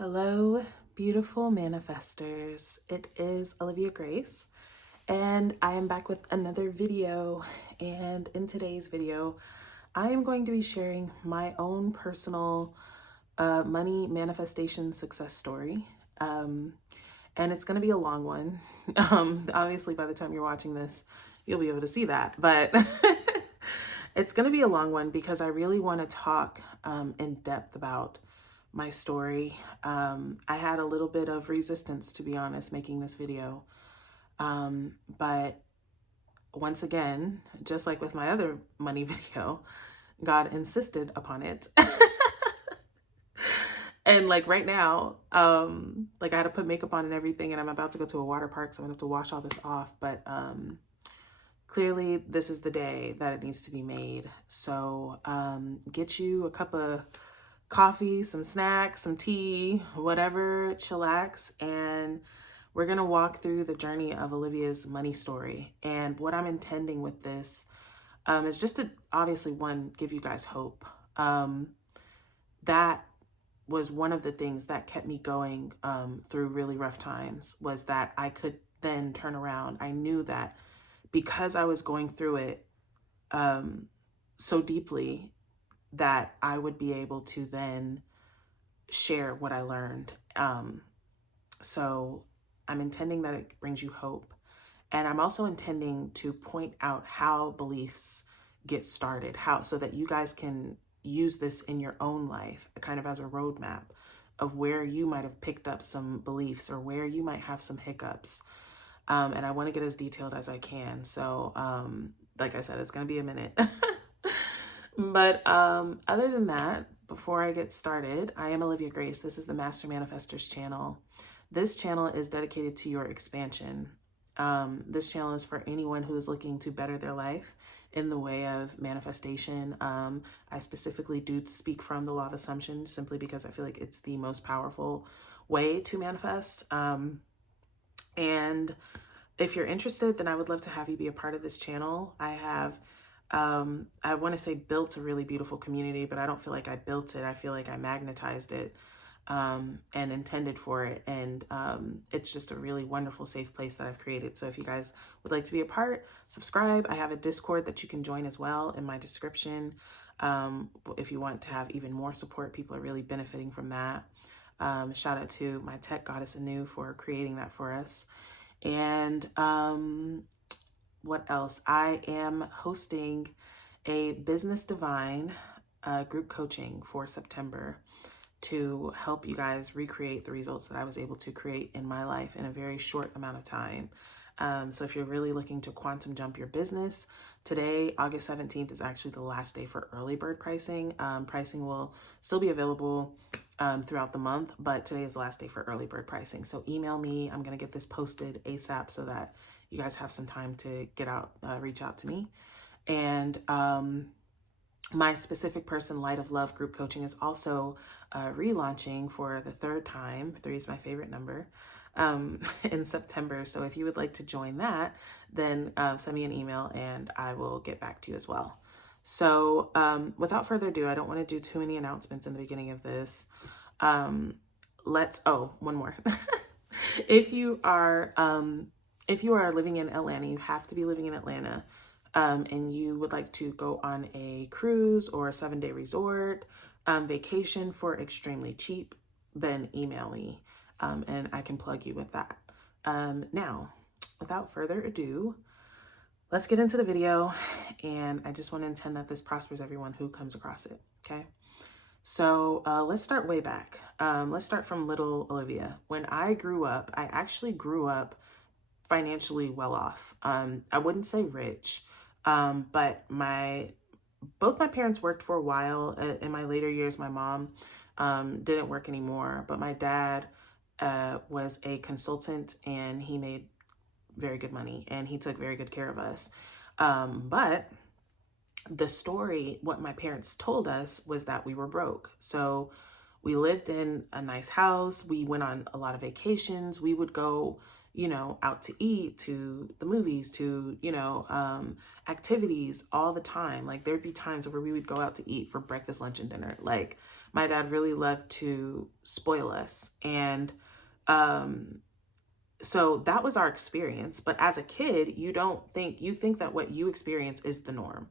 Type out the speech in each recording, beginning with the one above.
Hello, beautiful manifestors. It is Olivia Grace, and I am back with another video. And in today's video, I am going to be sharing my own personal money manifestation success story. And it's going to be a long one. Obviously, by the time you're watching this, you'll be able to see that. But it's going to be a long one because I really want to talk in depth about my story. I had a little bit of resistance, to be honest, making this video. But once again, just like with my other money video, God insisted upon it. And like right now, like I had to put makeup on and everything, and I'm about to go to a water park, so I'm gonna have to wash all this off. But clearly this is the day that it needs to be made. So get you a cup of coffee, some snacks, some tea, whatever, chillax, and we're gonna walk through the journey of Olivia's money story. And what I'm intending with this is just to obviously, one, give you guys hope. That was one of the things that kept me going through really rough times, was that I could then turn around. I knew that because I was going through it so deeply, that I would be able to then share what I learned. So I'm intending that it brings you hope. And I'm also intending to point out how beliefs get started, so that you guys can use this in your own life, kind of as a roadmap of where you might have picked up some beliefs or where you might have some hiccups. And I want to get as detailed as I can. So like I said, it's going to be a minute. But other than that, before I get started, I am Olivia Grace. This is the Master Manifestors channel. This channel is dedicated to your expansion. This channel is for anyone who is looking to better their life in the way of manifestation. I specifically do speak from the law of assumption simply because I feel like it's the most powerful way to manifest. And if you're interested, then I would love to have you be a part of this channel. I have I want to say built a really beautiful community, but I don't feel like I built it. I feel like I magnetized it and intended for it. And it's just a really wonderful, safe place that I've created. So if you guys would like to be a part, subscribe. I have a Discord that you can join as well in my description. If you want to have even more support, people are really benefiting from that. Shout out to my tech goddess Anu for creating that for us. And what else? I am hosting a Business Divine group coaching for September to help you guys recreate the results that I was able to create in my life in a very short amount of time. So if you're really looking to quantum jump your business, today, August 17th, is actually the last day for early bird pricing. Pricing will still be available throughout the month, but today is the last day for early bird pricing. So email me. I'm going to get this posted ASAP so that you guys have some time to reach out to me. And my specific person, Light of Love group coaching, is also relaunching for the third time. 3 is my favorite number, in September. So if you would like to join that, then send me an email and I will get back to you as well. So without further ado, I don't want to do too many announcements in the beginning of this. One more. If you are living in Atlanta, you have to be living in Atlanta, and you would like to go on a cruise or a 7-day resort vacation for extremely cheap, then email me and I can plug you with that. Now, without further ado, let's get into the video. And I just want to intend that this prospers everyone who comes across it. Okay. So let's start way back. Let's start from little Olivia. When I grew up, I actually grew up financially well off. I wouldn't say rich, but both my parents worked for a while. In my later years, my mom didn't work anymore, but my dad was a consultant and he made very good money and he took very good care of us. But the story, what my parents told us, was that we were broke. So we lived in a nice house. We went on a lot of vacations. We would go, out to eat, to the movies, to, activities all the time. Like there'd be times where we would go out to eat for breakfast, lunch, and dinner. Like my dad really loved to spoil us. And so that was our experience. But as a kid, you think that what you experience is the norm.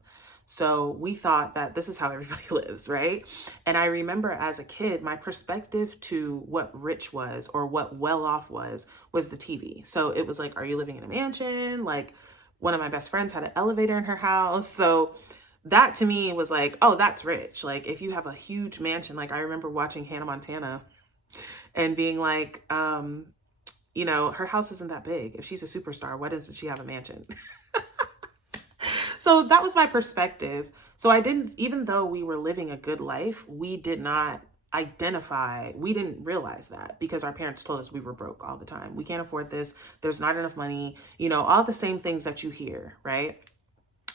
So we thought that this is how everybody lives, right? And I remember as a kid, my perspective to what rich was or what well off was the TV. So it was like, are you living in a mansion? Like, one of my best friends had an elevator in her house. So that to me was like, oh, that's rich. Like, if you have a huge mansion, like I remember watching Hannah Montana and being like, her house isn't that big. If she's a superstar, why doesn't she have a mansion? So that was my perspective. So I didn't, even though we were living a good life, we didn't realize that because our parents told us we were broke all the time. We can't afford this. There's not enough money, all the same things that you hear, right?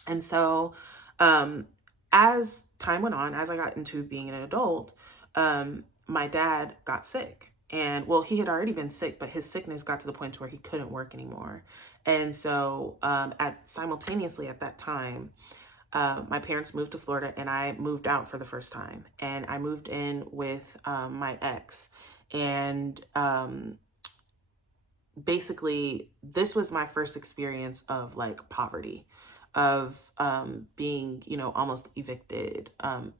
And so as time went on, as I got into being an adult, my dad got sick. And well, he had already been sick, but his sickness got to the point where he couldn't work anymore. And so simultaneously at that time, my parents moved to Florida and I moved out for the first time. And I moved in with my ex. And basically, this was my first experience of like poverty, of being, almost evicted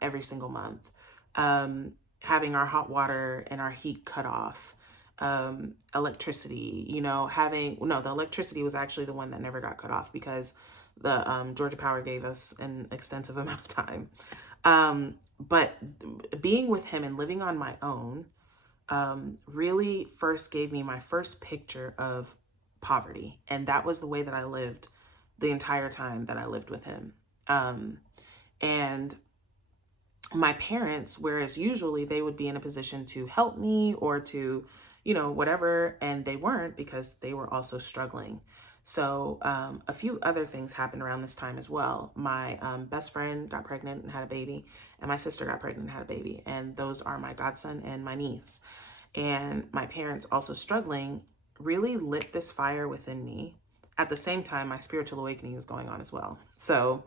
every single month, having our hot water and our heat cut off, electricity, the electricity was actually the one that never got cut off because the Georgia Power gave us an extensive amount of time. But being with him and living on my own really first gave me my first picture of poverty. And that was the way that I lived the entire time that I lived with him. And my parents, whereas usually they would be in a position to help me or to, whatever, and they weren't because they were also struggling. So a few other things happened around this time as well. My best friend got pregnant and had a baby, and my sister got pregnant and had a baby. And those are my godson and my niece. And my parents also struggling really lit this fire within me. At the same time, my spiritual awakening is going on as well. So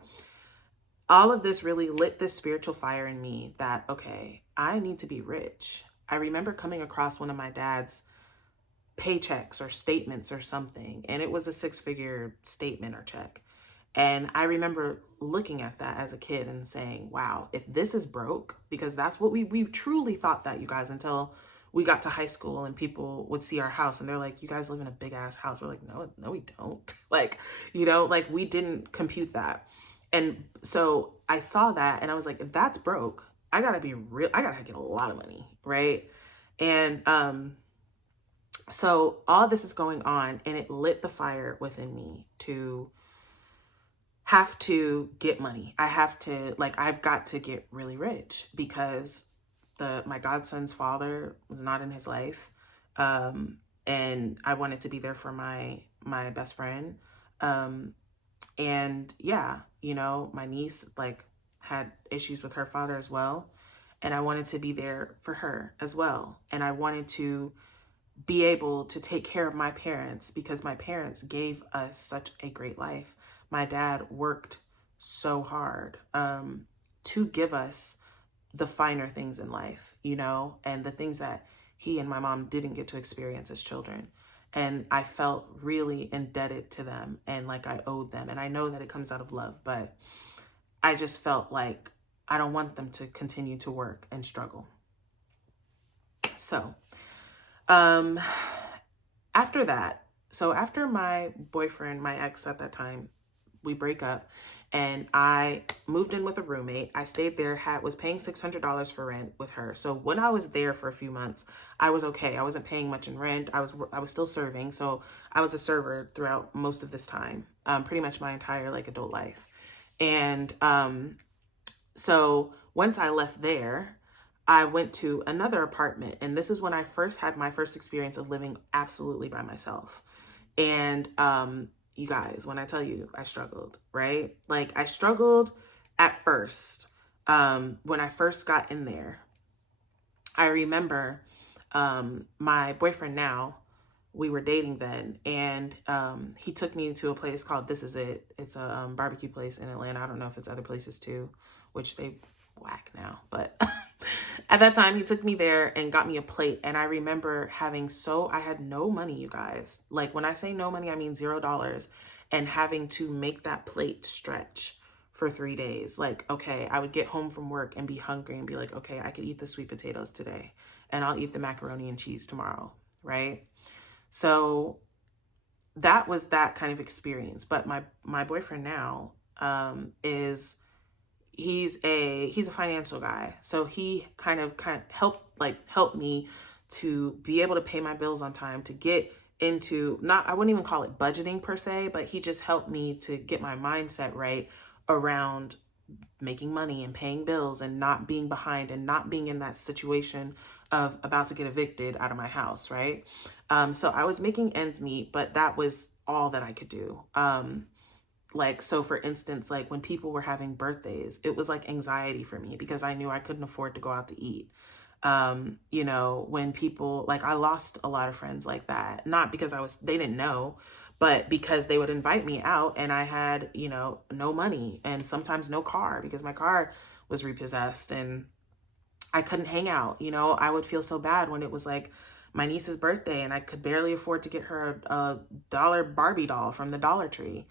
all of this really lit this spiritual fire in me that, okay, I need to be rich. I remember coming across one of my dad's paychecks or statements or something, and it was a 6-figure statement or check. And I remember looking at that as a kid and saying, wow, if this is broke, because that's what we truly thought that, you guys, until we got to high school and people would see our house and they're like, you guys live in a big ass house. We're like, no, we don't. Like, we didn't compute that. And so I saw that and I was like, if that's broke, I gotta be real. I gotta get a lot of money. Right. And, so all this is going on and it lit the fire within me to have to get money. I've got to get really rich because my godson's father was not in his life. And I wanted to be there for my best friend. And yeah, my niece had issues with her father as well. And I wanted to be there for her as well. And I wanted to be able to take care of my parents because my parents gave us such a great life. My dad worked so hard to give us the finer things in life, and the things that he and my mom didn't get to experience as children. And I felt really indebted to them and like I owed them. And I know that it comes out of love, but I just felt like I don't want them to continue to work and struggle. So after that, after my boyfriend, my ex at that time, we break up and I moved in with a roommate. I stayed there, was paying $600 for rent with her. So when I was there for a few months, I was okay. I wasn't paying much in rent. I was still serving. So I was a server throughout most of this time, pretty much my entire adult life. And so once I left there, I went to another apartment, and this is when I first had my first experience of living absolutely by myself. And you guys, when I tell you I struggled, right? I struggled at first. When I first got in there, I remember my boyfriend now, we were dating then, and he took me to a place called This Is It. It's a barbecue place in Atlanta. I don't know if it's other places too, which they whack now, but At that time, he took me there and got me a plate. And I remember I had no money, you guys. Like when I say no money, I mean $0. And having to make that plate stretch for 3 days. Like, okay, I would get home from work and be hungry and be like, okay, I could eat the sweet potatoes today and I'll eat the macaroni and cheese tomorrow, right? So that was that kind of experience. But my boyfriend now is he's a financial guy. So he kind of helped me to be able to pay my bills on time, to get into, not, I wouldn't even call it budgeting per se, but he just helped me to get my mindset right around making money and paying bills and not being behind and not being in that situation of about to get evicted out of my house, right? So I was making ends meet, but that was all that I could do. Like, so for instance, like when people were having birthdays, it was like anxiety for me because I knew I couldn't afford to go out to eat. When people, like I lost a lot of friends like that, not because they didn't know, but because they would invite me out and I had, no money and sometimes no car because my car was repossessed and I couldn't hang out. I would feel so bad when it was like my niece's birthday and I could barely afford to get her a dollar Barbie doll from the Dollar Tree.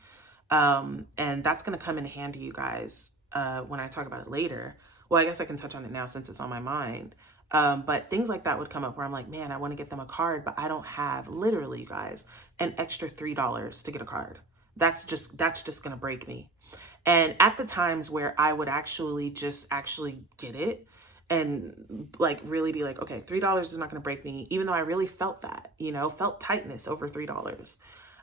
And that's going to come in handy, you guys, when I talk about it later. Well, I guess I can touch on it now since it's on my mind. But things like that would come up where I'm like, man, I want to get them a card, but I don't have, literally, you guys, an extra $3 to get a card. That's just going to break me. And at the times where I would actually get it and like really be like, okay, $3 is not going to break me, even though I really felt that, felt tightness over $3,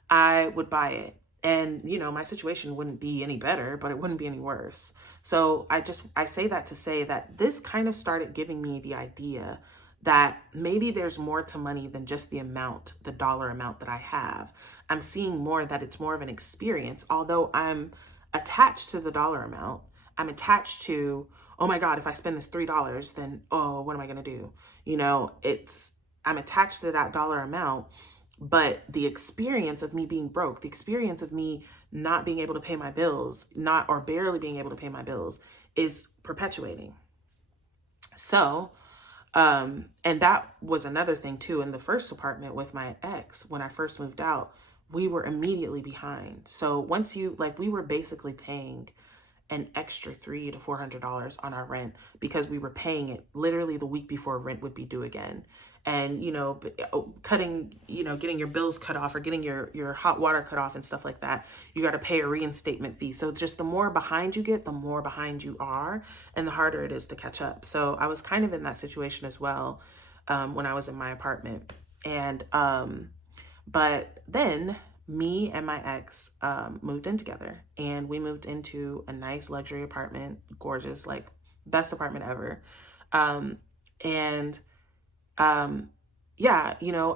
I would buy it. And, my situation wouldn't be any better, but it wouldn't be any worse. So I say that to say that this kind of started giving me the idea that maybe there's more to money than just the dollar amount that I have. I'm seeing more that it's more of an experience. Although I'm attached to the dollar amount, I'm attached to, oh my God, if I spend this $3, then, oh, what am I going to do? I'm attached to that dollar amount. But the experience of me being broke, the experience of me not being able to pay my bills, or barely being able to pay my bills, is perpetuating. So, and that was another thing too. In the first apartment with my ex, when I first moved out, we were immediately behind. So we were basically paying an extra $300 to $400 on our rent because we were paying it literally the week before rent would be due again. And, getting your bills cut off or getting your hot water cut off and stuff like that, you got to pay a reinstatement fee. So just the more behind you get, the more behind you are and the harder it is to catch up. So I was kind of in that situation as well when I was in my apartment. And, but then me and my ex moved in together and we moved into a nice luxury apartment, gorgeous, like best apartment ever.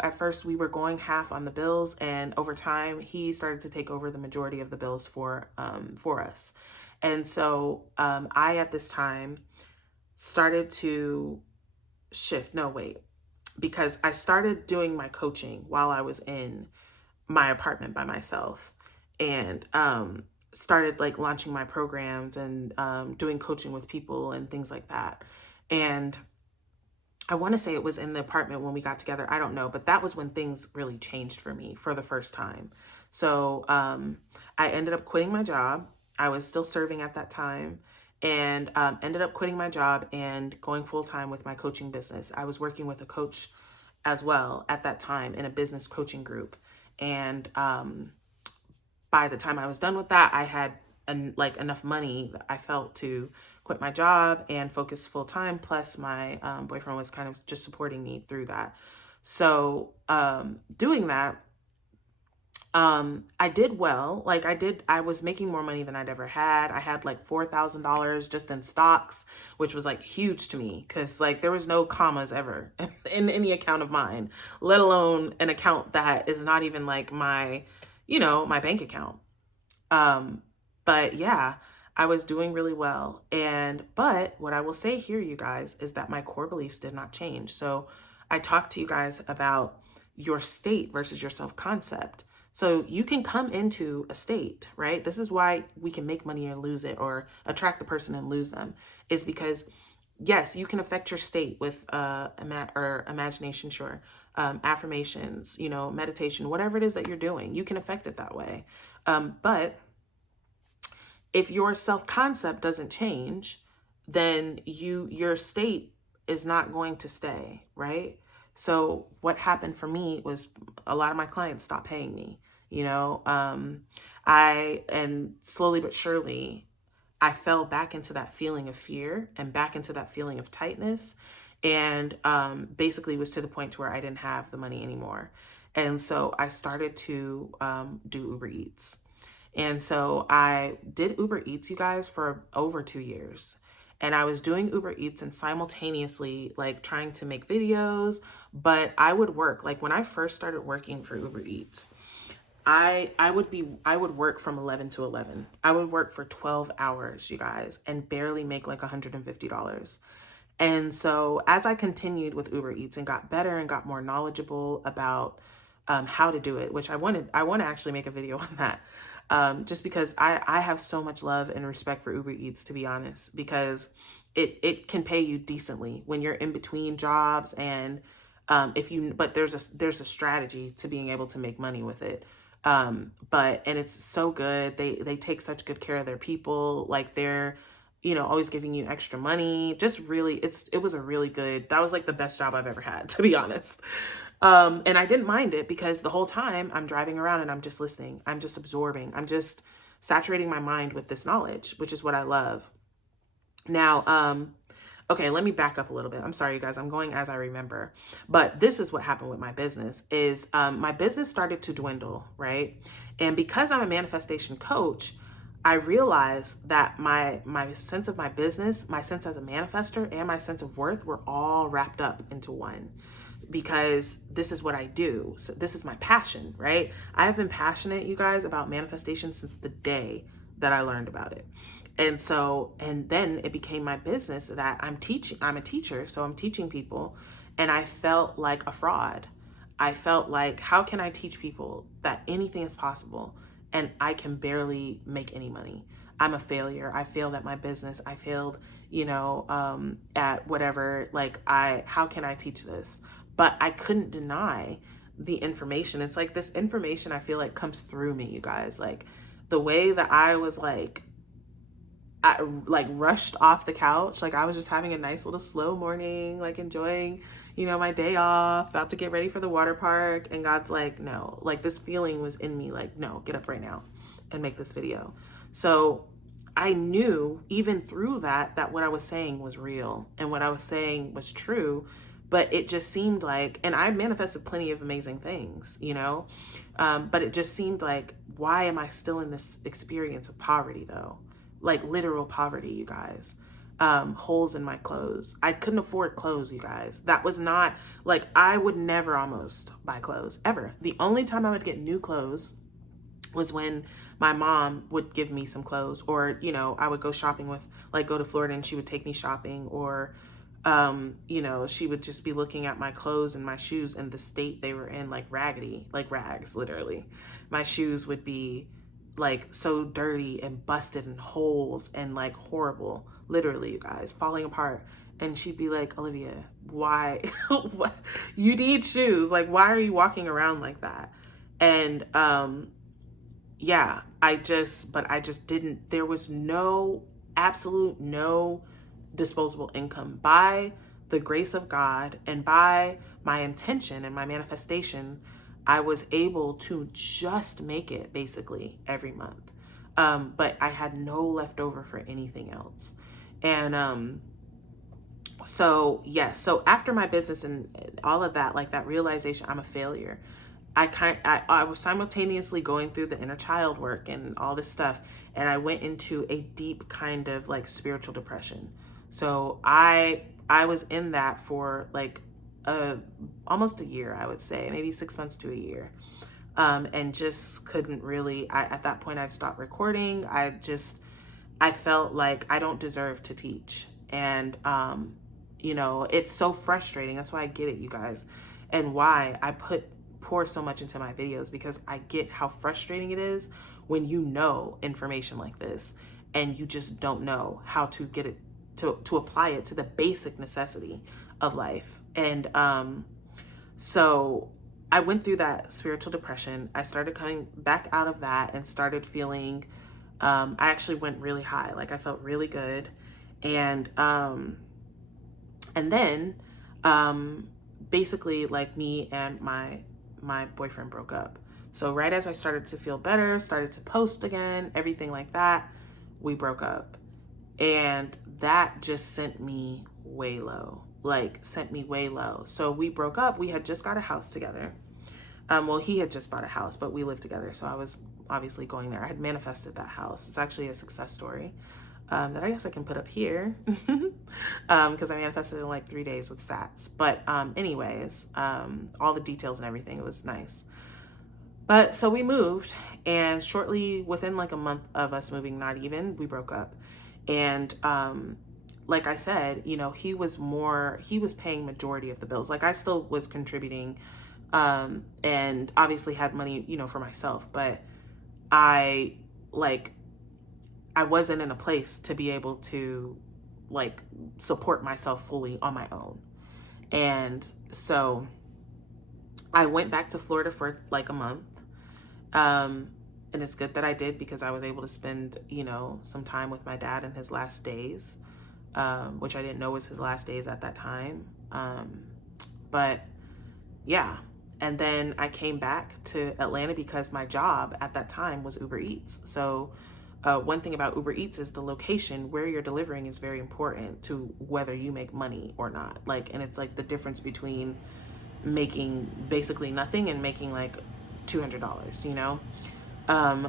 At first we were going half on the bills, and over time he started to take over the majority of the bills for us. And so I at this time started to shift. No, wait, because I started doing my coaching while I was in my apartment by myself, and started like launching my programs and doing coaching with people and things like that. And I want to say it was in the apartment when we got together. I don't know, but that was when things really changed for me for the first time. So I ended up quitting my job. I was still serving at that time, and ended up quitting my job and going full time with my coaching business. I was working with a coach as well at that time in a business coaching group. And by the time I was done with that, I had enough money, I felt, to quit my job and focus full time. Plus my boyfriend was kind of just supporting me through that. So doing that, I did well. I was making more money than I'd ever had. I had like $4,000 just in stocks, which was like huge to me because like there was no commas ever in any account of mine, let alone an account that is not even like my bank account. But yeah, I was doing really well. But what I will say here, you guys, is that my core beliefs did not change. So I talked to you guys about your state versus your self-concept. So you can come into a state, right? This is why we can make money or lose it, or attract the person and lose them, is because yes, you can affect your state with or imagination, sure, affirmations, you know, meditation, whatever it is that you're doing, you can affect it that way. But if your self-concept doesn't change, then your state is not going to stay, right? So what happened for me was a lot of my clients stopped paying me, you know. And slowly but surely I fell back into that feeling of fear and back into that feeling of tightness, and basically was to the point to where I didn't have the money anymore. And so I started to do Uber Eats. And so I did Uber Eats, you guys, for over 2 years. And I was doing Uber Eats and simultaneously like trying to make videos, but I would work. Like when I first started working for Uber Eats, I would work from 11 to 11. I would work for 12 hours, you guys, and barely make like $150. And so as I continued with Uber Eats and got better and got more knowledgeable about how to do it, which I want to actually make a video on that. Just because I have so much love and respect for Uber Eats, to be honest, because it can pay you decently when you're in between jobs. And but there's a strategy to being able to make money with it. And it's so good. They take such good care of their people. Like they're, you know, always giving you extra money. Just really, it was a really good, that was like the best job I've ever had, to be honest. And I didn't mind it because the whole time I'm driving around and I'm just listening. I'm just absorbing. I'm just saturating my mind with this knowledge, which is what I love. Now, okay, let me back up a little bit. I'm sorry, you guys, I'm going as I remember. But this is what happened with my business is my business started to dwindle, right? And because I'm a manifestation coach, I realized that my sense of my business, my sense as a manifester, and my sense of worth were all wrapped up into one, because this is what I do. So this is my passion, right? I have been passionate, you guys, about manifestation since the day that I learned about it. And so, and then it became my business that I'm a teacher, so I'm teaching people, and I felt like a fraud. I felt like, how can I teach people that anything is possible and I can barely make any money? I'm a failure. I failed at my business. I failed, you know, at whatever, like how can I teach this? But I couldn't deny the information. It's like this information I feel like comes through me, you guys. Like the way that I was like, I like rushed off the couch. Like I was just having a nice little slow morning, like enjoying, you know, my day off, about to get ready for the water park. And God's like, no, like this feeling was in me, like, no, get up right now and make this video. So I knew even through that what I was saying was real and what I was saying was true. But it just seemed like, and I manifested plenty of amazing things, you know, but it just seemed like, why am I still in this experience of poverty though? Like literal poverty, you guys. Holes in my clothes. I couldn't afford clothes, you guys. That was not, like, I would never almost buy clothes, ever. The only time I would get new clothes was when my mom would give me some clothes, or, you know, I would go shopping with, like, go to Florida and she would take me shopping, or, you know, she would just be looking at my clothes and my shoes and the state they were in, like raggedy, like rags, literally. My shoes would be like so dirty and busted and holes and like horrible, literally, you guys, falling apart. And she'd be like, Olivia, why? What? You need shoes. Like, why are you walking around like that? And yeah, I just didn't, there was absolute no disposable income. By the grace of God and by my intention and my manifestation, I was able to just make it basically every month. But I had no leftover for anything else. And so yes, so after my business and all of that, like that realization, I'm a failure. I was simultaneously going through the inner child work and all this stuff, and I went into a deep kind of like spiritual depression. So I was in that for like almost a year, I would say, maybe 6 months to a year. And just couldn't really, at that point I stopped recording. I felt like I don't deserve to teach. And, you know, it's so frustrating. That's why I get it, you guys. And why I pour so much into my videos, because I get how frustrating it is when you know information like this and you just don't know how to get it to apply it to the basic necessity of life. And so I went through that spiritual depression. I started coming back out of that and started feeling, I actually went really high. Like I felt really good. And then basically like me and my boyfriend broke up. So right as I started to feel better, started to post again, everything like that, we broke up. And that just sent me way low, So we broke up. We had just got a house together. Well, he had just bought a house, but we lived together. So I was obviously going there. I had manifested that house. It's actually a success story that I guess I can put up here because I manifested it in like 3 days with sats. But anyways, all the details and everything, it was nice. But so we moved, and shortly within like a month of us moving, not even, we broke up. And like I said, you know, he was paying majority of the bills. Like I still was contributing and obviously had money, you know, for myself, but I wasn't in a place to be able to like support myself fully on my own. And so I went back to Florida for like a month. And it's good that I did because I was able to spend, you know, some time with my dad in his last days, which I didn't know was his last days at that time. But yeah. And then I came back to Atlanta because my job at that time was Uber Eats. So one thing about Uber Eats is the location where you're delivering is very important to whether you make money or not. Like, and it's like the difference between making basically nothing and making like $200, you know?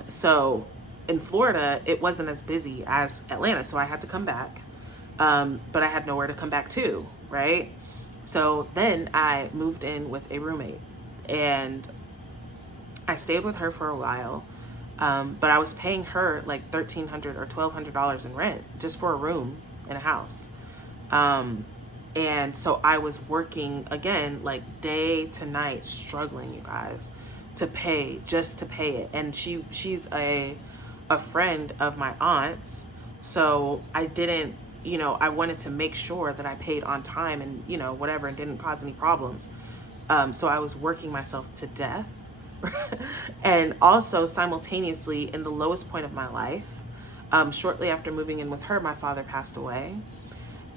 So in Florida, it wasn't as busy as Atlanta. So I had to come back. But I had nowhere to come back to, right? So then I moved in with a roommate and I stayed with her for a while. But I was paying her like $1,300 or $1,200 in rent just for a room in a house. And so I was working again, like day to night, struggling, you guys, just to pay it. And she's a friend of my aunt's. So I didn't, you know, I wanted to make sure that I paid on time and, you know, whatever, and didn't cause any problems. So I was working myself to death. And also simultaneously in the lowest point of my life, shortly after moving in with her, my father passed away.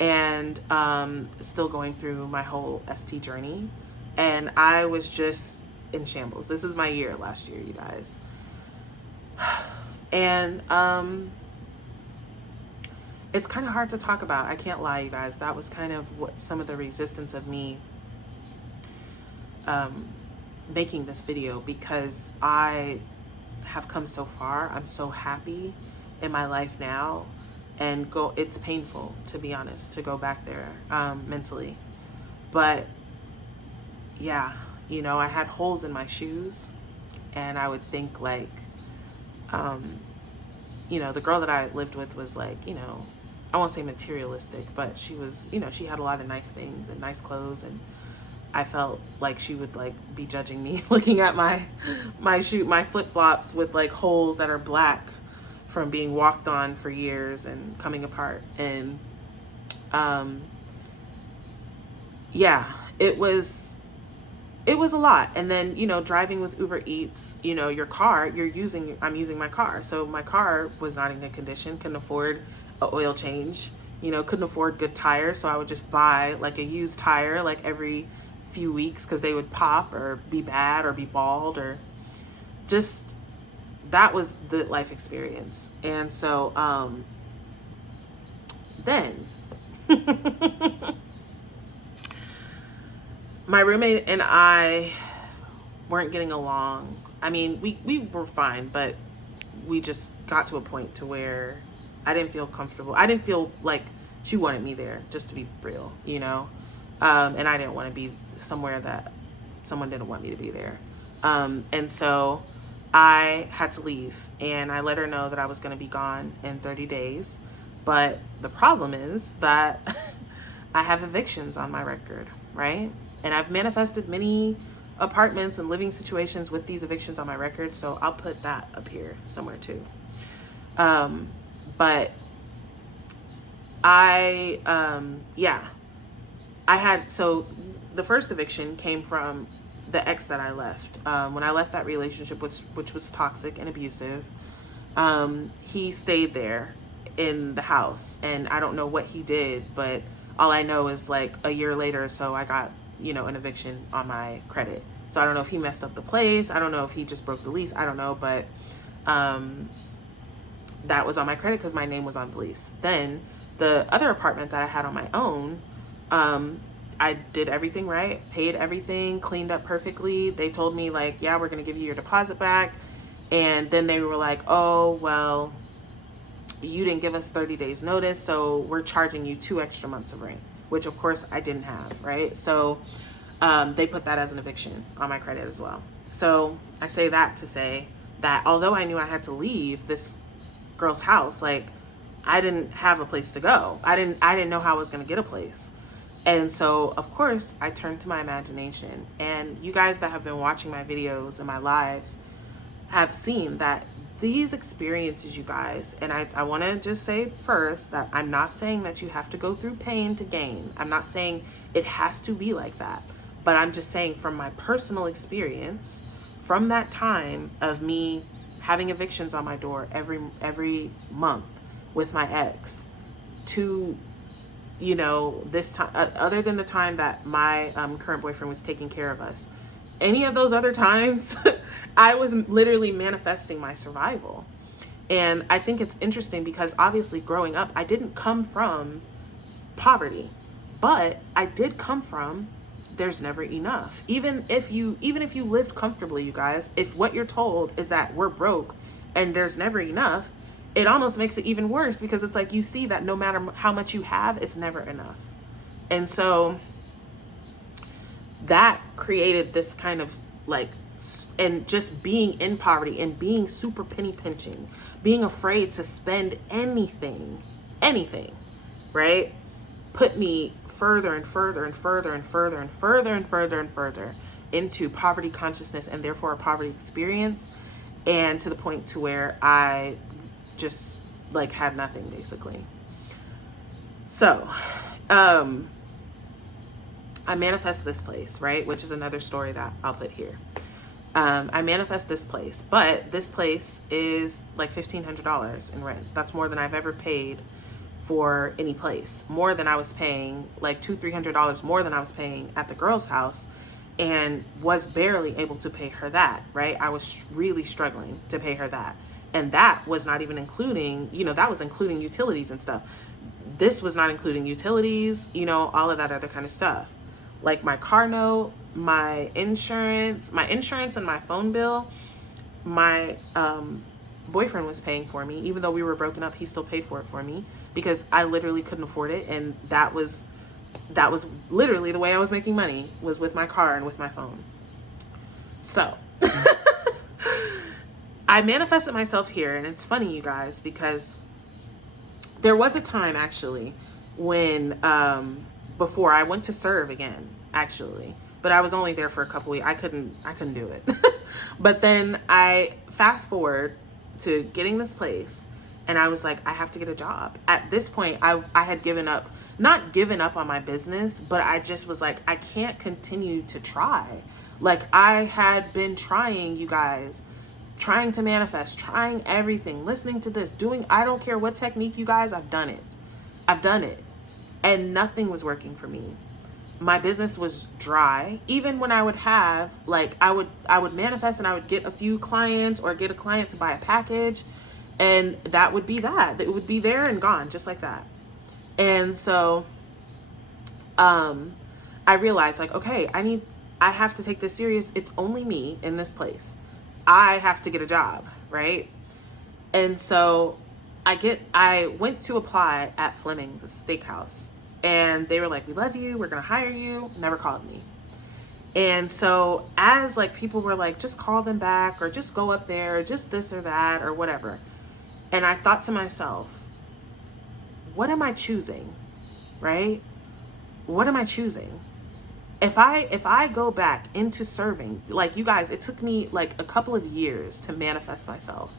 And still going through my whole SP journey. And I was just in shambles. This is my year last year, you guys. And it's kind of hard to talk about. I can't lie, you guys. That was kind of what some of the resistance of me making this video, because I have come so far. I'm so happy in my life now. And it's painful, to be honest, to go back there mentally. But yeah, you know, I had holes in my shoes, and I would think like, you know, the girl that I lived with was like, you know, I won't say materialistic, but she was, you know, she had a lot of nice things and nice clothes, and I felt like she would like be judging me looking at my flip-flops with like holes that are black from being walked on for years and coming apart. And yeah, it was a lot. And then, you know, driving with Uber Eats, you know, I'm using my car. So my car was not in good condition, couldn't afford an oil change, you know, couldn't afford good tires. So I would just buy like a used tire like every few weeks because they would pop or be bad or be bald, or just, that was the life experience. And so then my roommate and I weren't getting along. I mean, we were fine, but we just got to a point to where I didn't feel comfortable. I didn't feel like she wanted me there, just to be real, you know? And I didn't want to be somewhere that someone didn't want me to be there. And so I had to leave, and I let her know that I was going to be gone in 30 days. But the problem is that I have evictions on my record, right? And I've manifested many apartments and living situations with these evictions on my record. So I'll put that up here somewhere too. But Yeah, so the first eviction came from the ex that I left. When I left that relationship, which was toxic and abusive, he stayed there in the house, and I don't know what he did, but all I know is like a year later or so, I got, an eviction on my credit. So I don't know if he messed up the place. I don't know if he just broke the lease. I don't know, but that was on my credit because my name was on the lease. Then the other apartment that I had on my own, I did everything right, paid everything, cleaned up perfectly. They told me like, yeah, we're going to give you your deposit back. And then they were like, oh, well, you didn't give us 30 days notice, so we're charging you 2 extra months of rent, which of course I didn't have, right? So they put that as an eviction on my credit as well. So I say that to say that although I knew I had to leave this girl's house, like I didn't have a place to go. I didn't know how I was going to get a place. And so, of course, I turned to my imagination. And you guys that have been watching my videos and my lives have seen that these experiences, you guys, and I want to just say first that I'm not saying that you have to go through pain to gain. I'm not saying it has to be like that. But I'm just saying from my personal experience, from that time of me having evictions on my door every month with my ex, to this time, other than the time that my current boyfriend was taking care of us, any of those other times, I was literally manifesting my survival. And I think it's interesting because obviously growing up, I didn't come from poverty, but I did come from there's never enough. Even if you lived comfortably, you guys, if what you're told is that we're broke and there's never enough, it almost makes it even worse because it's like you see that no matter how much you have, it's never enough. And so that created this kind of like, and just being in poverty and being super penny pinching, being afraid to spend anything, right? Put me further and further and further and further and further and further and further into poverty consciousness and therefore a poverty experience. And to the point to where I just like had nothing basically. So, I manifest this place, right? Which is another story that I'll put here. I manifest this place, but this place is like $1,500 in rent. That's more than I've ever paid for any place. More than I was paying, like $200-$300 more than I was paying at the girl's house, and was barely able to pay her that, right? I was really struggling to pay her that. And that was not even including, that was including utilities and stuff. This was not including utilities, all of that other kind of stuff. Like my car note, my insurance and my phone bill, my boyfriend was paying for me. Even though we were broken up, he still paid for it for me because I literally couldn't afford it. And that was literally the way I was making money, was with my car and with my phone. So I manifested myself here. And it's funny, you guys, because there was a time actually when, before I went to serve again, actually, but I was only there for a couple weeks. I couldn't do it. But then I fast forward to getting this place, and I was like, I have to get a job. At this point, I had not given up on my business, but I just was like, I can't continue to try. Like I had been trying, you guys, trying to manifest, trying everything, listening to this, I don't care what technique, you guys, I've done it. And nothing was working for me. My business was dry. Even when I would have, like, I would manifest and I would get a few clients or get a client to buy a package, and that would be that. It would be there and gone, just like that. And so I realized, like, okay, I have to take this serious. It's only me in this place. I have to get a job, right? And so I went to apply at Fleming's, a steakhouse, and they were like, we love you, we're gonna hire you. Never called me. And so as like people were like, just call them back, or just go up there, or just this or that or whatever. And I thought to myself, what am I choosing, right? What am I choosing? If I go back into serving, like you guys, it took me like a couple of years to manifest myself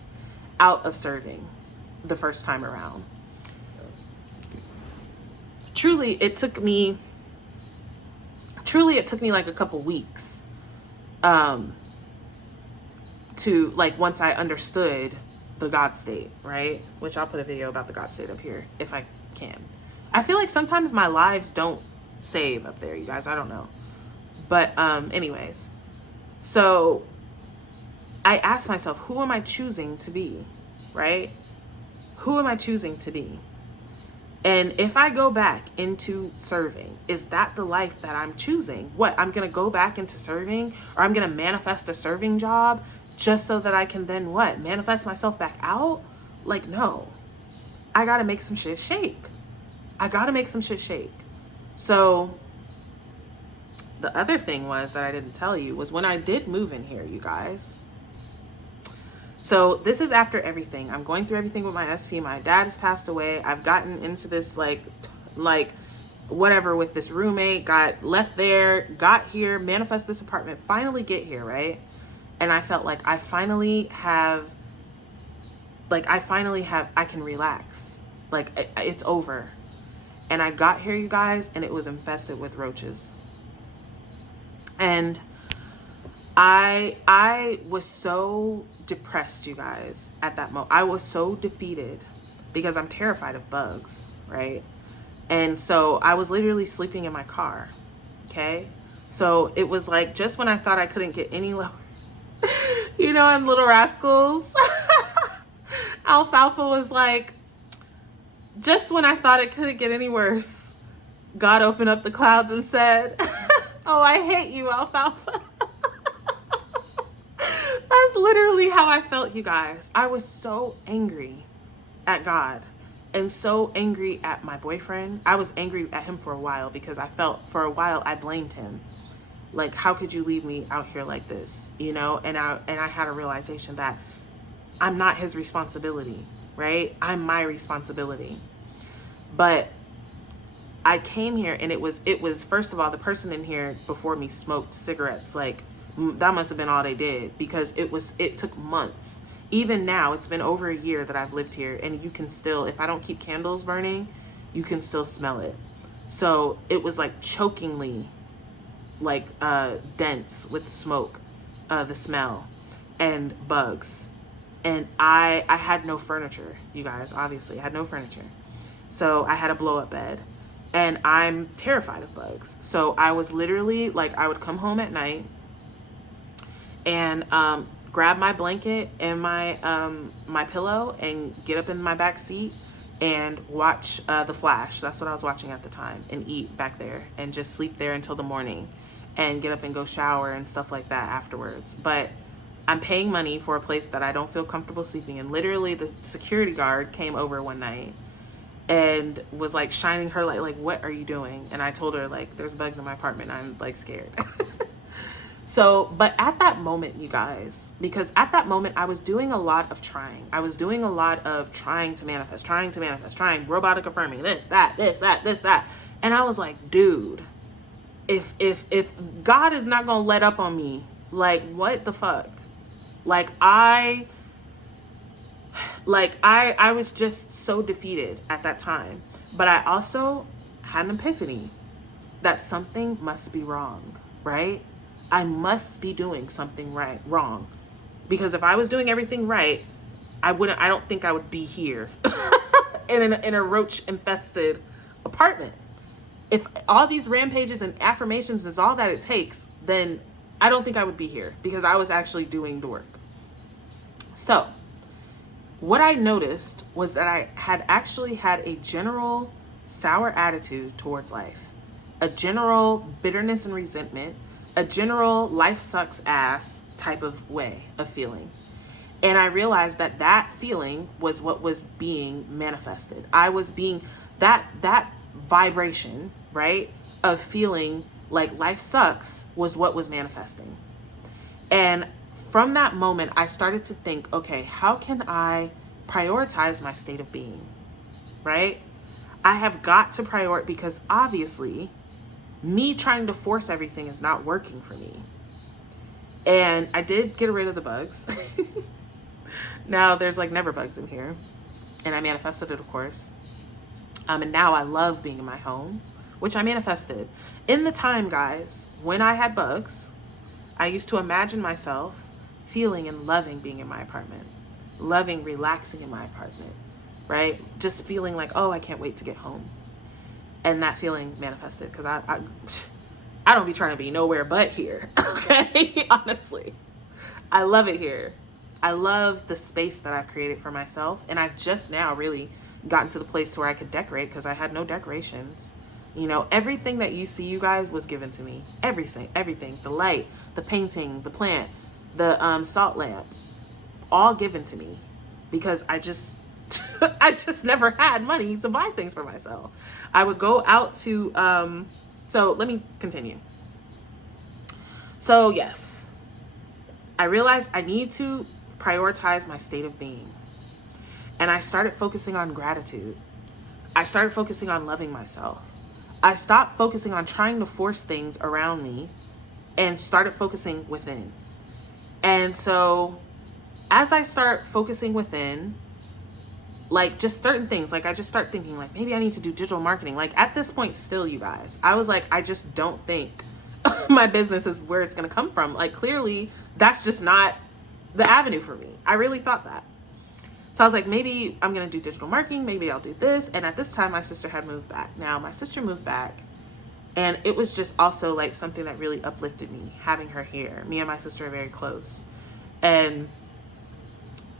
out of serving the first time around. truly, it took me like a couple weeks to, like, once I understood the God state, right? Which I'll put a video about the God state up here if I can. I feel like sometimes my lives don't save up there, you guys. I don't know. But anyways, so I asked myself, who am I choosing to be, right? Who am I choosing to be? And if I go back into serving, is that the life that I'm choosing? What, I'm going to go back into serving, or I'm going to manifest a serving job just so that I can then what? Manifest myself back out? Like, no. I got to make some shit shake. I got to make some shit shake. So the other thing was that I didn't tell you was when I did move in here, you guys. So this is after everything. I'm going through everything with my SP. My dad has passed away. I've gotten into this like whatever with this roommate, got left there, got here, manifest this apartment, finally get here, right? And I felt like I finally have, I can relax. Like it's over. And I got here, you guys, and it was infested with roaches. And I was so depressed, you guys, at that moment. I was so defeated because I'm terrified of bugs, right? And so I was literally sleeping in my car, okay? So it was like just when I thought I couldn't get any lower, you know, in Little Rascals, Alfalfa was like, just when I thought it couldn't get any worse, God opened up the clouds and said, oh, I hate you, Alfalfa. That's literally how I felt, you guys. I was so angry at God and so angry at my boyfriend. I was angry at him for a while because I felt for a while I blamed him. Like, how could you leave me out here like this? You know, and I had a realization that I'm not his responsibility, right? I'm my responsibility. But I came here and it was first of all, the person in here before me smoked cigarettes. Like, that must have been all they did, because it took months. Even now, it's been over a year that I've lived here, and you can still, if I don't keep candles burning, you can still smell it. So it was like chokingly, like dense with smoke, the smell, and bugs. And I had no furniture, you guys. Obviously, I had no furniture. So I had a blow-up bed, and I'm terrified of bugs. So I was literally like, I would come home at night and grab my blanket and my my pillow and get up in my back seat and watch The Flash. That's what I was watching at the time, and eat back there and just sleep there until the morning and get up and go shower and stuff like that afterwards. But I'm paying money for a place that I don't feel comfortable sleeping in. Literally, the security guard came over one night and was like shining her light, like, what are you doing? And I told her, like, there's bugs in my apartment. I'm like scared. So, but at that moment, you guys, because at that moment I was doing a lot of trying. I was doing a lot of trying to manifest, trying robotic affirming, this, that. And I was like, dude, if God is not going to let up on me, like, what the fuck? Like I was just so defeated at that time. But I also had an epiphany that something must be wrong, right? I must be doing something wrong. Because if I was doing everything right, I don't think I would be here in a roach infested apartment. If all these rampages and affirmations is all that it takes, then I don't think I would be here, because I was actually doing the work. So what I noticed was that I had actually had a general sour attitude towards life, a general bitterness and resentment, a general life sucks ass type of way of feeling. And I realized that that feeling was what was being manifested. I was being that vibration, right, of feeling like life sucks was what was manifesting. And from that moment, I started to think, okay, how can I prioritize my state of being, right? I have got to prioritize, because obviously me trying to force everything is not working for me. And I did get rid of the bugs. Now there's like never bugs in here. And I manifested it, of course. And now I love being in my home, which I manifested. In the time, guys, when I had bugs, I used to imagine myself feeling and loving being in my apartment, loving relaxing in my apartment, right? Just feeling like, oh, I can't wait to get home. And that feeling manifested because I don't be trying to be nowhere but here, okay? Honestly, I love it here. I love the space that I've created for myself. And I've just now really gotten to the place where I could decorate because I had no decorations. You know, everything that you see, you guys, was given to me. Everything, the light, the painting, the plant, the salt lamp, all given to me because I just never had money to buy things for myself. I would go out to, so let me continue. So yes, I realized I need to prioritize my state of being. And I started focusing on gratitude. I started focusing on loving myself. I stopped focusing on trying to force things around me and started focusing within. And so as I start focusing within, like just certain things, like I just start thinking like, maybe I need to do digital marketing. Like at this point still, you guys, I was like, I just don't think my business is where it's going to come from. Like clearly that's just not the avenue for me. I really thought that. So I was like, maybe I'm going to do digital marketing. Maybe I'll do this. And at this time, my sister had moved back. Now my sister moved back and it was just also like something that really uplifted me, having her here. Me and my sister are very close. And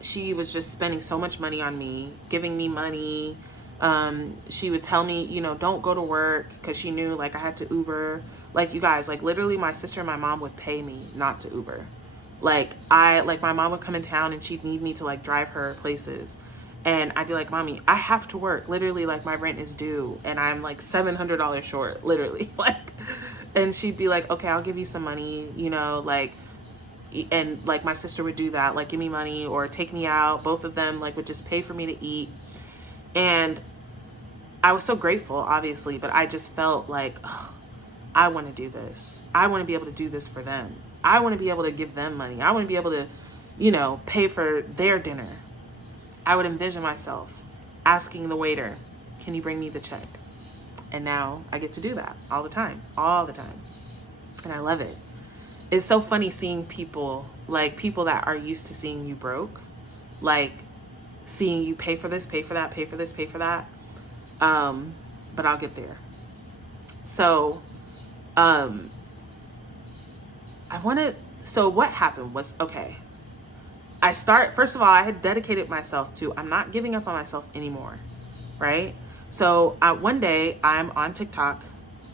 she was just spending so much money on me, giving me money. She would tell me, you know, don't go to work because she knew like I had to Uber. Like you guys, like literally my sister and my mom would pay me not to Uber. Like my mom would come in town and she'd need me to like drive her places. And I'd be like, Mommy, I have to work. Literally, like my rent is due and I'm like $700 short, literally. Like, and she'd be like, okay, I'll give you some money, you know, like, and like my sister would do that, like give me money or take me out. Both of them like would just pay for me to eat. And I was so grateful, obviously, but I just felt like, oh, I want to do this. I want to be able to do this for them. I want to be able to give them money. I want to be able to, you know, pay for their dinner. I would envision myself asking the waiter, can you bring me the check? And now I get to do that all the time. And I love it. It's so funny seeing people, like people that are used to seeing you broke, like seeing you pay for this, pay for that, pay for this, pay for that. But I'll get there. So, so what happened was, okay, first of all, I had dedicated myself to, I'm not giving up on myself anymore, right? So one day I'm on TikTok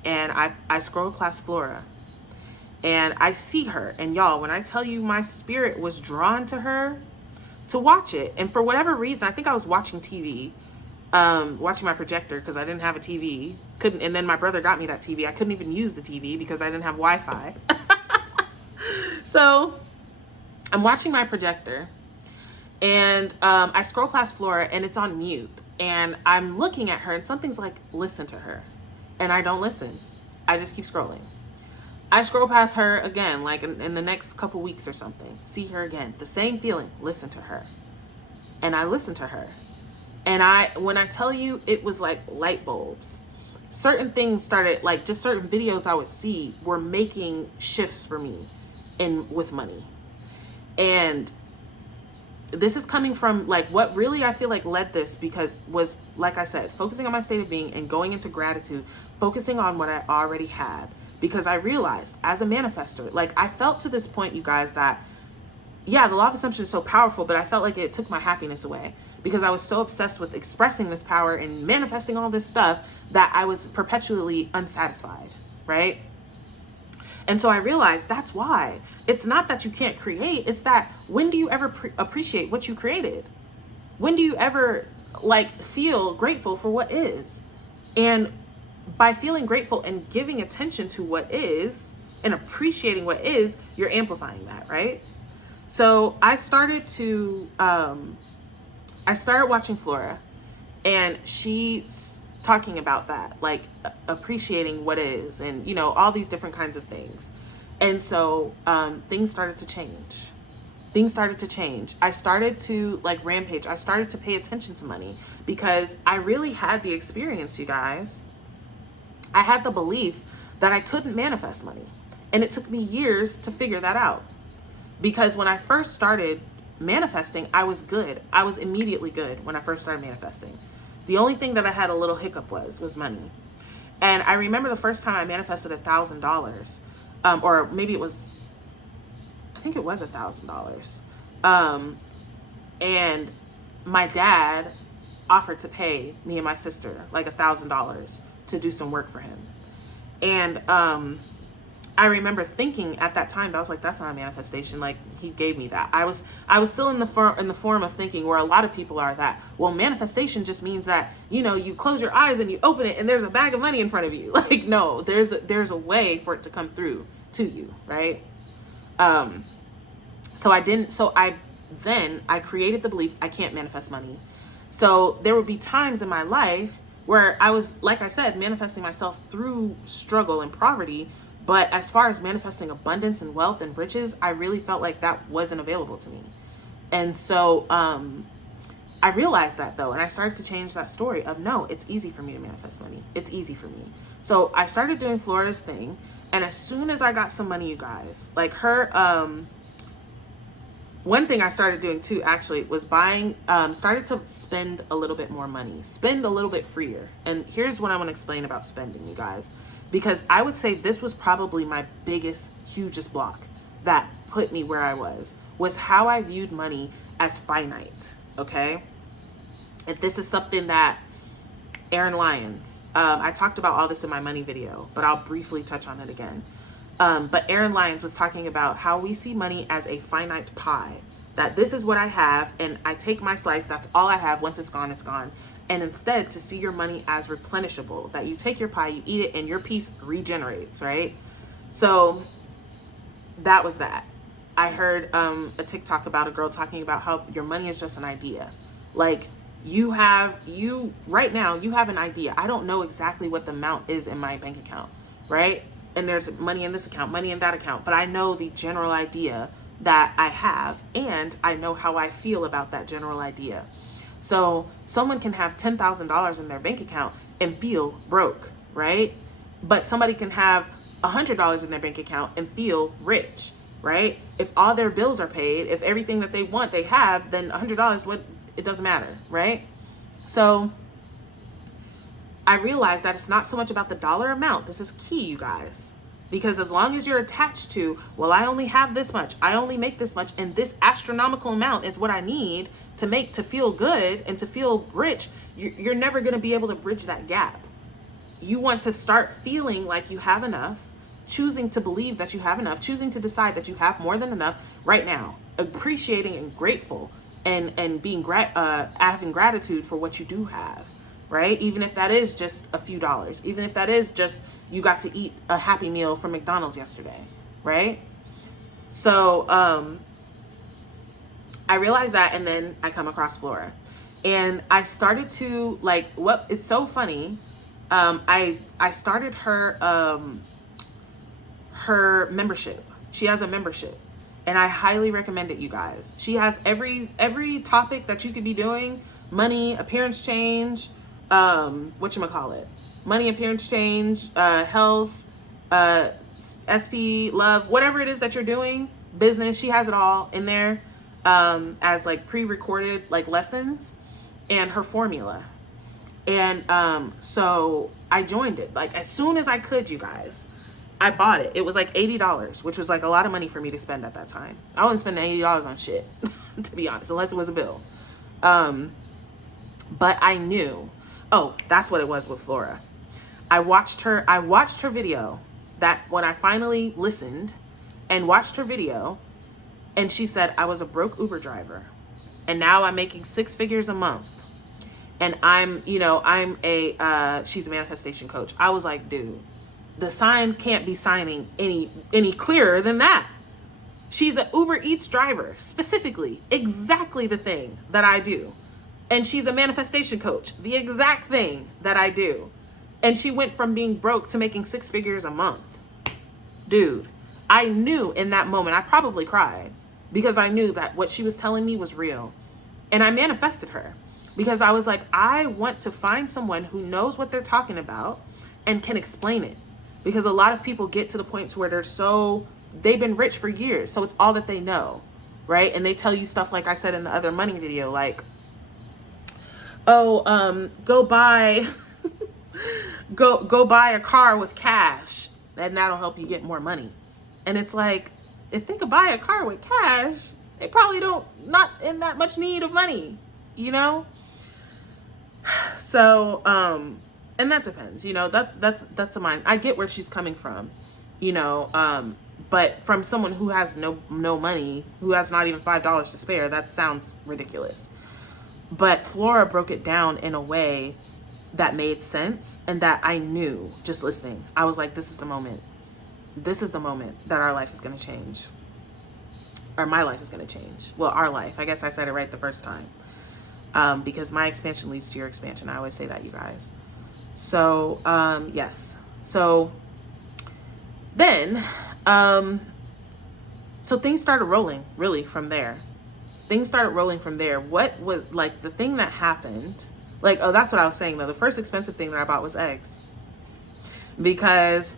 and I scroll past Flora and I see her, and y'all, when I tell you my spirit was drawn to her to watch it. And for whatever reason, I think I was watching TV, watching my projector because I didn't have a TV. And then my brother got me that TV. I couldn't even use the TV because I didn't have Wi-Fi. So I'm watching my projector and I scroll past Flora and it's on mute. And I'm looking at her and something's like, listen to her. And I don't listen. I just keep scrolling. I scroll past her again, like in the next couple weeks or something. See her again. The same feeling. Listen to her. And I listen to her. And when I tell you, it was like light bulbs. Certain things started, like just certain videos I would see were making shifts for me with money. And this is coming from like what really I feel like led this, because was, like I said, focusing on my state of being and going into gratitude, focusing on what I already had. Because I realized as a manifester, like I felt to this point, you guys, that yeah, the law of assumption is so powerful, but I felt like it took my happiness away because I was so obsessed with expressing this power and manifesting all this stuff that I was perpetually unsatisfied, right? And so I realized that's why. It's not that you can't create, it's that when do you ever appreciate what you created? When do you ever like feel grateful for what is? And by feeling grateful and giving attention to what is and appreciating what is, you're amplifying that, right? So I started watching Flora, and she's talking about that, like appreciating what is, and you know, all these different kinds of things. And so things started to change. things started to change. I started to like rampage. I started to pay attention to money because I really had the experience, you guys. I had the belief that I couldn't manifest money. And it took me years to figure that out. Because when I first started manifesting, I was good. I was immediately good when I first started manifesting. The only thing that I had a little hiccup was money. And I remember the first time I manifested $1,000, or maybe it was, I think it was $1,000. And my dad offered to pay me and my sister like $1,000 to do some work for him. And I remember thinking at that time, I was like, that's not a manifestation. Like, he gave me that. I was still in the form of thinking where a lot of people are that, well, manifestation just means that, you know, you close your eyes and you open it and there's a bag of money in front of you. Like, no, there's a way for it to come through to you, right? So I created the belief I can't manifest money. So there would be times in my life where I was, like I said, manifesting myself through struggle and poverty. But as far as manifesting abundance and wealth and riches, I really felt like that wasn't available to me. And so I realized that though, and I started to change that story of, no, it's easy for me to manifest money. It's easy for me. So I started doing Flora's thing. And as soon as I got some money, you guys, like her, one thing I started doing too, actually, was started to spend a little bit more money, spend a little bit freer. And here's what I want to explain about spending, you guys, because I would say this was probably my biggest, hugest block that put me where I was how I viewed money as finite. Okay. And this is something that Aaron Lyons, I talked about all this in my money video, but I'll briefly touch on it again. But Aaron Lyons was talking about how we see money as a finite pie, that this is what I have and I take my slice, that's all I have. Once it's gone, it's gone. And instead to see your money as replenishable, that you take your pie, you eat it, and your piece regenerates, right? So that was that. I heard a TikTok about a girl talking about how your money is just an idea. Like, right now, you have an idea. I don't know exactly what the amount is in my bank account, right? And there's money in this account, money in that account, but I know the general idea that I have, and I know how I feel about that general idea. So someone can have $10,000 in their bank account and feel broke, right? But somebody can have $100 in their bank account and feel rich, right? If all their bills are paid, if everything that they want they have, then $100, it doesn't matter, right? So I realized that it's not so much about the dollar amount. This is key, you guys, because as long as you're attached to, well, I only have this much, I only make this much, and this astronomical amount is what I need to make to feel good and to feel rich, you're never going to be able to bridge that gap. You want to start feeling like you have enough, choosing to believe that you have enough, choosing to decide that you have more than enough right now, appreciating and grateful and being having gratitude for what you do have, right? Even if that is just a few dollars, even if that is just you got to eat a Happy Meal from McDonald's yesterday, right? So I realized that, and then I come across Flora, and I started to it's so funny. I started her membership. She has a membership, and I highly recommend it, you guys. She has every topic that you could be doing: money, appearance change, money, appearance change, health, SP, love, whatever it is that you're doing, business. She has it all in there as like pre-recorded like lessons and her formula. And so I joined it like as soon as I could, you guys. I bought it. It was like $80, which was like a lot of money for me to spend at that time. I wasn't spending $80 on shit, to be honest, unless it was a bill. But I knew, that's what it was with Flora. I watched her video, that when I finally listened and watched her video, and she said, I was a broke Uber driver and now I'm making 6 figures a month. And she's a manifestation coach. I was like, dude, the sign can't be signing any clearer than that. She's an Uber Eats driver, specifically, exactly the thing that I do. And she's a manifestation coach, the exact thing that I do. And she went from being broke to making 6 figures a month. Dude, I knew in that moment, I probably cried, because I knew that what she was telling me was real. And I manifested her because I was like, I want to find someone who knows what they're talking about and can explain it. Because a lot of people get to the point to where they've been rich for years, so it's all that they know, right? And they tell you stuff like I said in the other money video, like, oh, go buy go buy a car with cash and that'll help you get more money. And it's like, if they could buy a car with cash, they probably not in that much need of money, you know? So, and that depends, you know, that's a mind. I get where she's coming from, you know, but from someone who has no money, who has not even $5 to spare, that sounds ridiculous. But Flora broke it down in a way that made sense and that I knew just listening. I was like, this is the moment. This is the moment that our life is going to change. Or my life is going to change. Well, our life. I guess I said it right the first time. Because my expansion leads to your expansion. I always say that, you guys. So, yes. So then, so things started rolling really from there. Things started rolling from there. What was like the thing that happened? Like, oh, that's what I was saying though. The first expensive thing that I bought was eggs. Because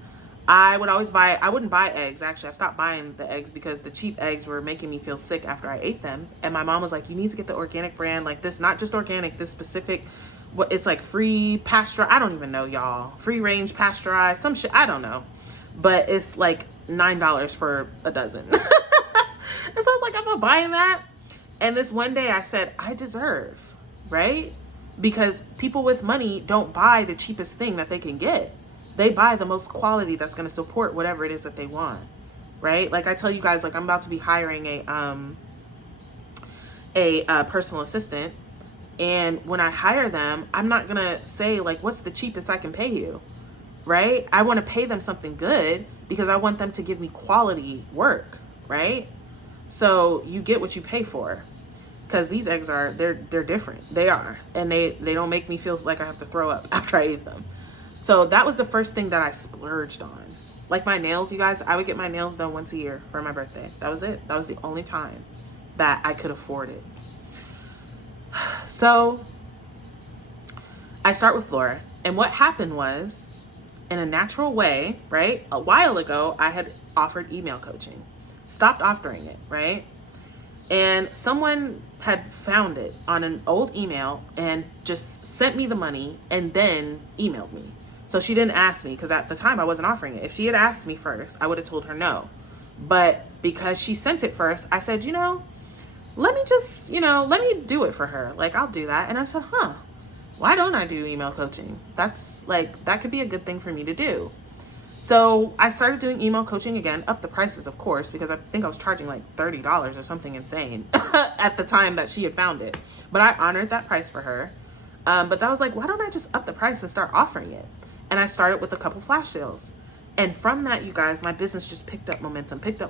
I wouldn't buy eggs. Actually, I stopped buying the eggs because the cheap eggs were making me feel sick after I ate them. And my mom was like, you need to get the organic brand, like this, not just organic, this specific, what it's like free pasteurized. I don't even know, y'all. Free range pasteurized, some shit. I don't know. But it's like $9 for a dozen. And so I was like, I'm not buying that. And this one day I said, I deserve, right? Because people with money don't buy the cheapest thing that they can get. They buy the most quality that's going to support whatever it is that they want, right? Like I tell you guys, like I'm about to be hiring a personal assistant. And when I hire them, I'm not going to say like, what's the cheapest I can pay you, right? I want to pay them something good because I want them to give me quality work, right? So you get what you pay for. Because these eggs they're different. They are. And they don't make me feel like I have to throw up after I eat them. So that was the first thing that I splurged on. Like my nails, you guys, I would get my nails done once a year for my birthday. That was it. That was the only time that I could afford it. So I start with Flora. And what happened was, in a natural way, right? A while ago, I had offered email coaching. Stopped offering it, right? And someone had found it on an old email and just sent me the money and then emailed me. So she didn't ask me because at the time I wasn't offering it. If she had asked me first, I would have told her no. But because she sent it first, I said, let me do it for her. Like, I'll do that. And I said, why don't I do email coaching? That's like, that could be a good thing for me to do. So I started doing email coaching again, up the prices, of course, because I think I was charging like $30 or something insane at the time that she had found it. But I honored that price for her. But that was like, why don't I just up the price and start offering it? And I started with a couple flash sales. And from that, you guys, my business just picked up momentum. People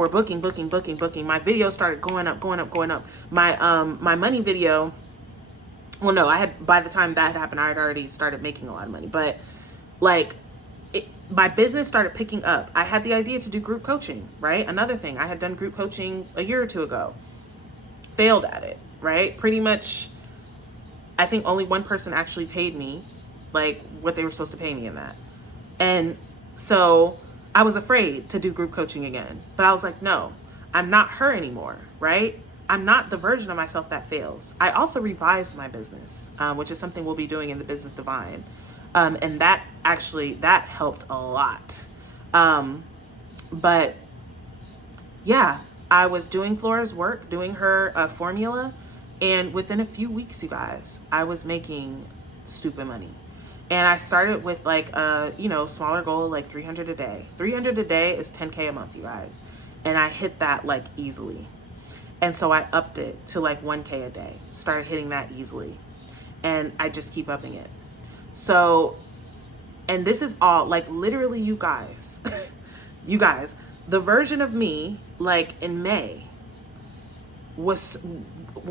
were booking. My videos started going up. My money video, well, no, by the time that happened, I had already started making a lot of money. But like, my business started picking up. I had the idea to do group coaching, right? Another thing, I had done group coaching a year or two ago. Failed at it, right? Pretty much, I think only one person actually paid me like what they were supposed to pay me in that. And so I was afraid to do group coaching again. But I was like, no, I'm not her anymore, right? I'm not the version of myself that fails. I also revised my business, which is something we'll be doing in the Business Divine. And that helped a lot. But yeah, I was doing Flora's work, doing her formula. And within a few weeks, you guys, I was making stupid money. And I started with like a, smaller goal, like 300 a day. 300 a day is 10K a month, you guys. And I hit that like easily. And so I upped it to like 1K a day. Started hitting that easily. And I just keep upping it. So, and this is all like literally you guys, the version of me like in May was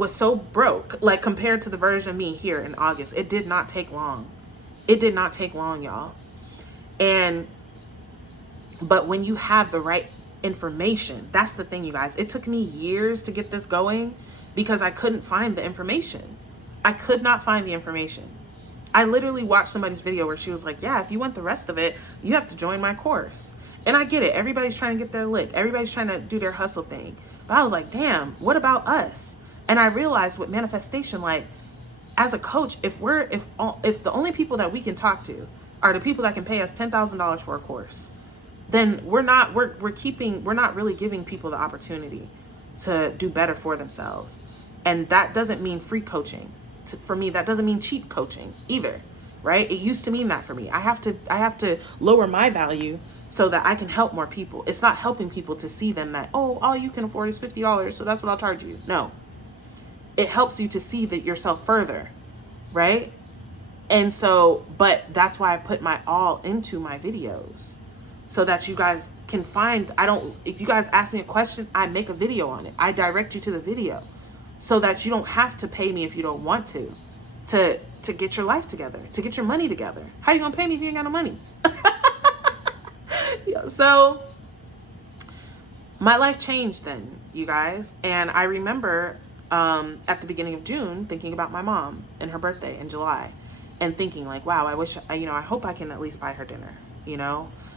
so broke, like compared to the version of me here in August. It did not take long. Y'all. But when you have the right information. That's the thing, you guys. It took me years to get this going because I couldn't find the information. I could not find the information. I literally watched somebody's video where she was like, yeah, if you want the rest of it, you have to join my course. And I get it. Everybody's trying to get their lick. Everybody's trying to do their hustle thing. But I was like, damn, what about us? And I realized with manifestation, like, as a coach, if the only people that we can talk to are the people that can pay us $10,000 for a course, then we're not really giving people the opportunity to do better for themselves. And that doesn't mean free coaching. For me, that doesn't mean cheap coaching either, right? It used to mean that for me. I have to lower my value so that I can help more people. It's not helping people to see them that, oh, all you can afford is $50, so that's what I'll charge you. No. It helps you to see that yourself further, right? And so, but that's why I put my all into my videos so that you guys can find, if you guys ask me a question, I make a video on it. I direct you to the video so that you don't have to pay me if you don't want to get your life together, to get your money together. How you gonna pay me if you ain't got no money? Yeah, so my life changed then, you guys. And I remember at the beginning of June thinking about my mom and her birthday in July and thinking like, wow, I hope I can at least buy her dinner,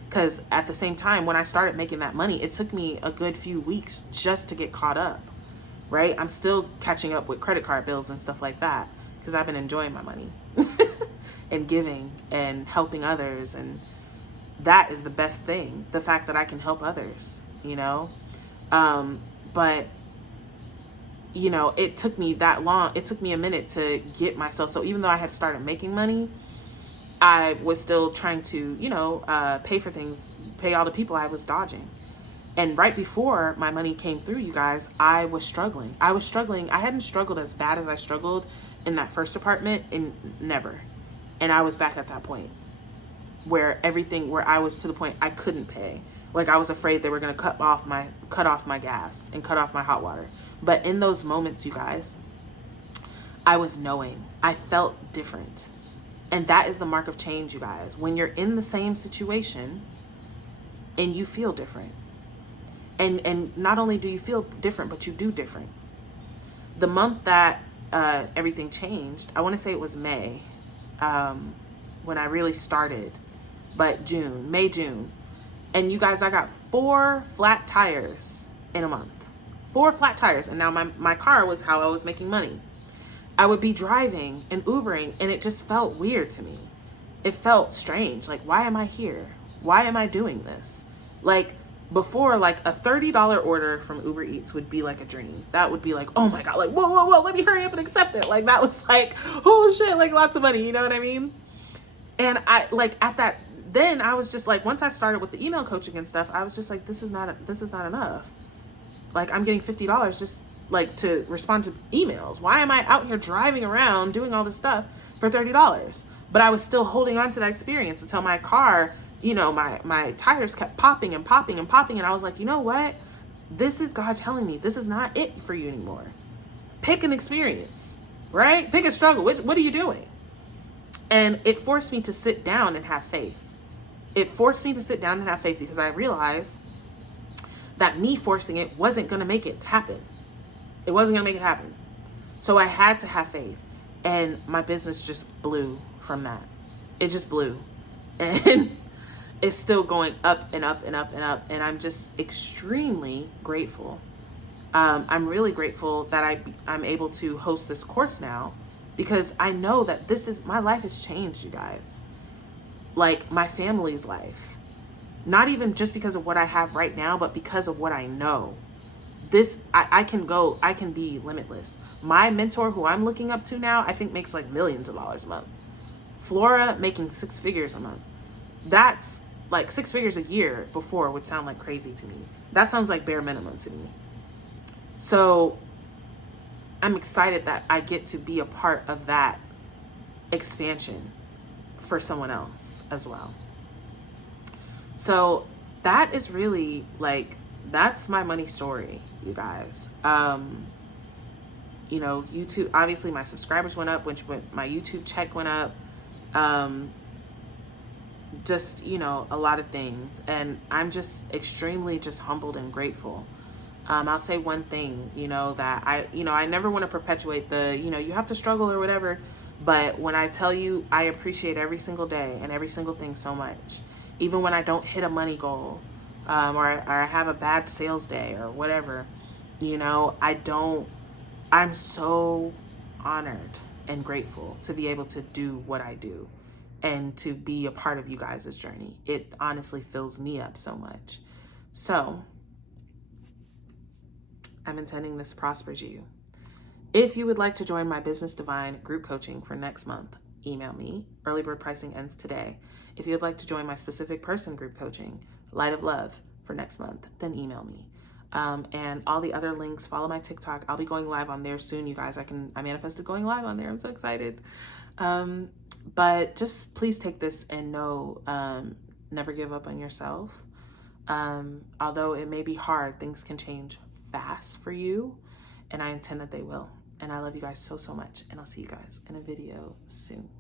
because at the same time, when I started making that money, it took me a good few weeks just to get caught up, right? I'm still catching up with credit card bills and stuff like that because I've been enjoying my money and giving and helping others. And that is the best thing, the fact that I can help others, but it took me that long. It took me a minute to get myself. So even though I had started making money, I was still trying to, pay for things, pay all the people I was dodging. And right before my money came through, you guys, I was struggling. I hadn't struggled as bad as I struggled in that first apartment in never. And I was back at that point where I was to the point I couldn't pay. Like I was afraid they were going to cut off my gas and cut off my hot water. But in those moments, you guys, I felt different. And that is the mark of change, you guys. When you're in the same situation and you feel different. And not only do you feel different, but you do different. The month that everything changed, I want to say it was May, when I really started, but May, June. And you guys, I got 4 flat tires in a month. 4 flat tires. And now my car was how I was making money. I would be driving and Ubering, and it just felt weird to me. It felt strange. Like, why am I here? Why am I doing this? Like, before, like, a $30 order from Uber Eats would be like a dream. That would be like, oh my God, like, whoa, let me hurry up and accept it. Like, that was like, oh shit, like lots of money, you know what I mean? And then I was just like, once I started with the email coaching and stuff, I was just like, this is not enough. Like, I'm getting $50 just like to respond to emails. Why am I out here driving around doing all this stuff for $30? But I was still holding on to that experience until my car, my tires kept popping and popping and popping. And I was like, you know what? This is God telling me this is not it for you anymore. Pick an experience, right? Pick a struggle. What are you doing? And it forced me to sit down and have faith. It forced me to sit down and have faith because I realized that me forcing it wasn't going to make it happen. It wasn't going to make it happen. So I had to have faith. And my business just blew from that. It just blew. And it's still going up and up and up and up. And I'm just extremely grateful. I'm really grateful that I'm able to host this course now, because I know that my life has changed, you guys. Like my family's life. Not even just because of what I have right now, but because of what I know. I can be limitless. My mentor, who I'm looking up to now, I think makes like millions of dollars a month. Flora making 6 figures a month. That's like 6 figures a year before would sound like crazy to me. That sounds like bare minimum to me. So I'm excited that I get to be a part of that expansion for someone else as well. So that is really like, that's my money story, you guys. YouTube, obviously my subscribers went up, my YouTube check went up. just, you know, a lot of things. And I'm just extremely just humbled and grateful. I'll say one thing, you know, that I never want to perpetuate the, you know, you have to struggle or whatever. But when I tell you, I appreciate every single day and every single thing so much, even when I don't hit a money goal, or I have a bad sales day or whatever, you know, I'm so honored and grateful to be able to do what I do and to be a part of you guys' journey. It honestly fills me up so much. So I'm intending this prospers you. If you would like to join my Business Divine group coaching for next month, email me. Early bird pricing ends today. If you would like to join my specific person group coaching, Light of Love, for next month, then email me. And all the other links, follow my TikTok. I'll be going live on there soon, you guys. I manifested going live on there. I'm so excited. But just please take this and know, never give up on yourself. Although it may be hard, things can change fast for you, and I intend that they will. And I love you guys so, so much. And I'll see you guys in a video soon.